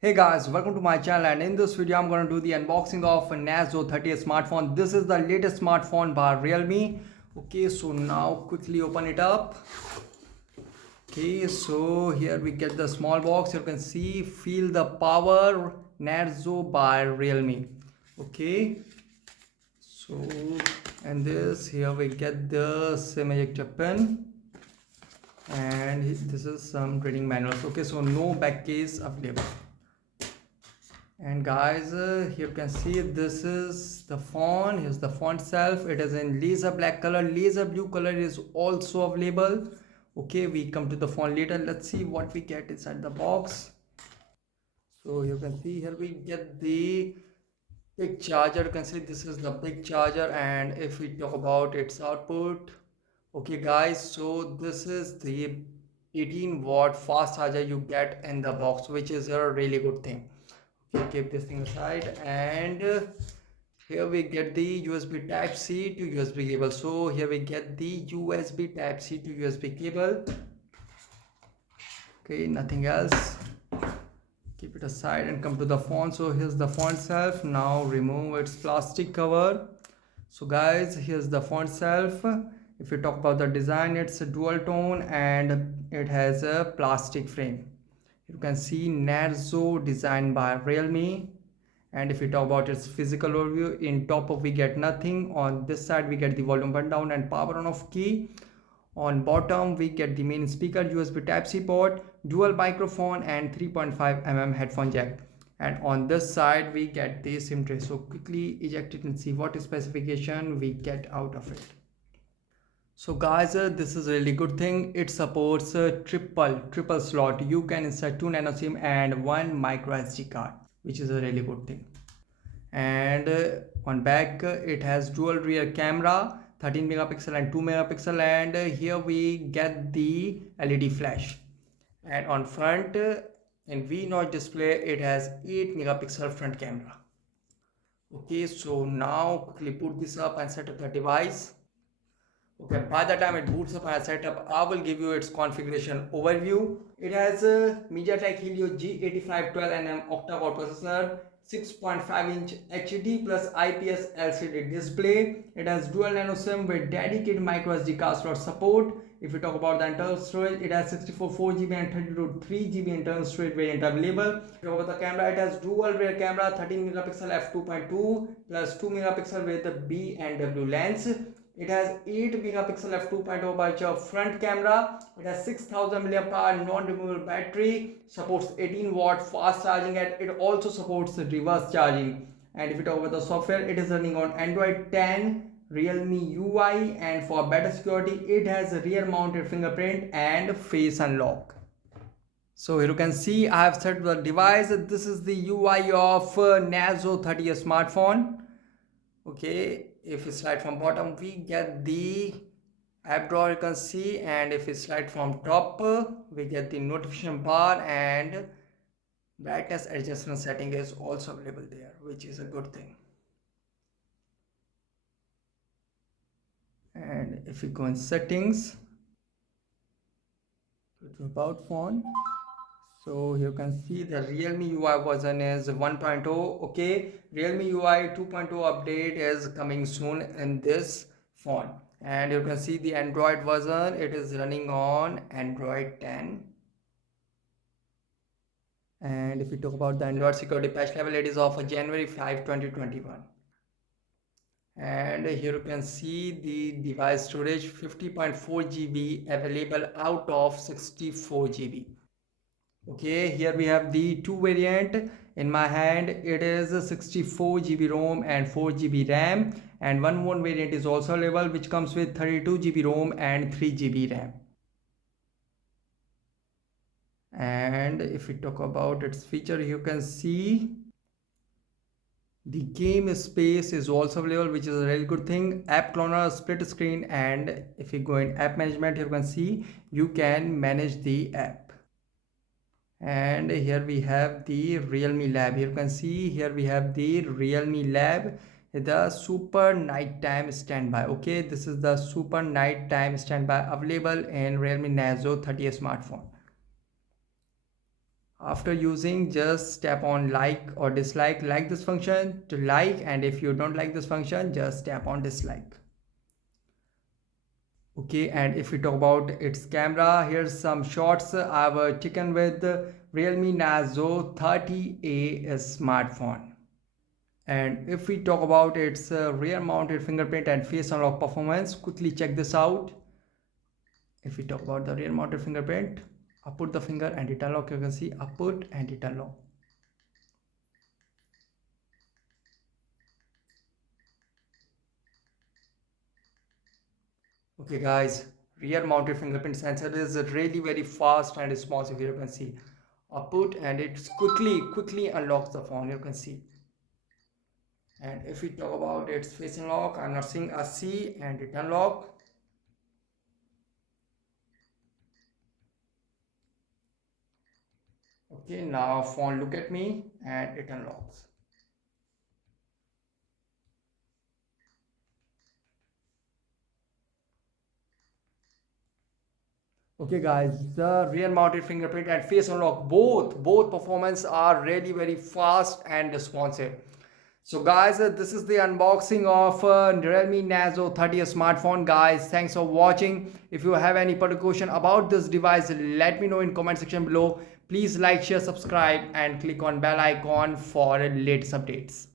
Hey guys, welcome to my channel, and in this video I'm going to do the unboxing of a Narzo 30A smartphone. This is the latest smartphone by Realme. Okay, so now quickly open it up. Okay, so here we get the small box. You can see Feel the Power Narzo by Realme. Okay, so and this here we get the SIM ejector pin, and this is some trading manuals. Okay, so no back case available. And guys, here you can see this is the font. Here's the font itself. It is in laser black color. Laser blue color is also available. Okay, we come to the font later. Let's see what we get inside the box. So you can see here we get the big charger. You can see this is the big charger, and if we talk about its output, okay guys, so this is the 18-watt fast charger you get in the box, which is a really good thing. Okay, keep this thing aside, and here we get the USB type C to USB cable. So here we get the USB type C to USB cable. Okay, nothing else. Keep it aside and come to the font. So here's the font itself. Now remove its plastic cover. So guys, here's the font itself. If you talk about the design, it's a dual tone and it has a plastic frame. You can see Narzo designed by Realme. And if we talk about its physical overview, in top of we get nothing. On this side we get the volume button down and power on off key. On bottom we get the main speaker, USB type C port, dual microphone and 3.5 mm headphone jack. And on this side we get the SIM tray. So quickly eject it and see what specification we get out of it. So guys, this is a really good thing. It supports triple slot. You can insert 2 nano SIM and 1 micro SD card, which is a really good thing. And on back it has dual rear camera, 13 megapixel and 2 megapixel, and here we get the LED flash. And on front, in V notch display, it has 8 megapixel front camera. Okay, so now quickly put this up and set up the device. Okay, by the time it boots up and setup, I will give you its configuration overview. It has a MediaTek Helio G85 12nm octa-core processor, 6.5-inch HD plus IPS LCD display. It has dual nano SIM with dedicated micro SD card slot support. If we talk about the internal storage, it has 64 4GB and 32 3GB internal storage variant available. If we talk about the camera, it has dual rear camera, 13 megapixel f2.2 plus 2 megapixel with a B and W lens. It has 8 megapixel f2.0 aperture front camera. It has 6000 mAh non-removable battery, supports 18-watt fast charging, and it also supports reverse charging. And if we talk about the software, it is running on Android 10, Realme UI, and for better security, it has a rear mounted fingerprint and face unlock. So here you can see I have set the device. This is the UI of Narzo 30 smartphone. Okay, if we slide from bottom we get the app drawer, you can see, and if we slide from top we get the notification bar, and brightness adjustment setting is also available there, which is a good thing. And if we go in settings, go to about phone, so you can see the Realme UI version is 1.0. Okay, Realme UI 2.0 update is coming soon in this phone. And you can see the Android version, it is running on Android 10. And if we talk about the Android security patch level, it is of January 5 2021. And here you can see the device storage, 50.4GB available out of 64GB. Okay, here we have the two variant. In my hand it is 64GB ROM and 4GB RAM, and one more variant is also available which comes with 32GB ROM and 3GB RAM. And if we talk about its feature, you can see the game space is also available, which is a really good thing. App cloner, split screen, and if you go in app management, you can see you can manage the app. And here we have the Realme Lab. Here you can see here we have the Realme Lab, the super nighttime standby. Okay, this is the super nighttime standby available in Realme Narzo 30 smartphone. After using, just tap on like or dislike. Like this function to like, and if you don't like this function, just tap on dislike. Okay, and if we talk about its camera, here's some shots I've taken with Realme Narzo 30A smartphone. And if we talk about its rear mounted fingerprint and face unlock performance, quickly check this out. If we talk about the rear mounted fingerprint, I put the finger and it unlock. You can see I put and it unlock. Okay guys, rear mounted fingerprint sensor is really very fast and responsive. You can see I put and it quickly unlocks the phone. You can see. And if we talk about its face unlock, I'm not seeing a C and it unlock. Okay, now phone look at me and it unlocks. Okay guys, the rear mounted fingerprint and face unlock both performance are really very fast and responsive. So guys, this is the unboxing of Realme Narzo 30 smartphone. Guys, thanks for watching. If you have any particular question about this device, let me know in comment section below. Please like, share, subscribe and click on bell icon for latest updates.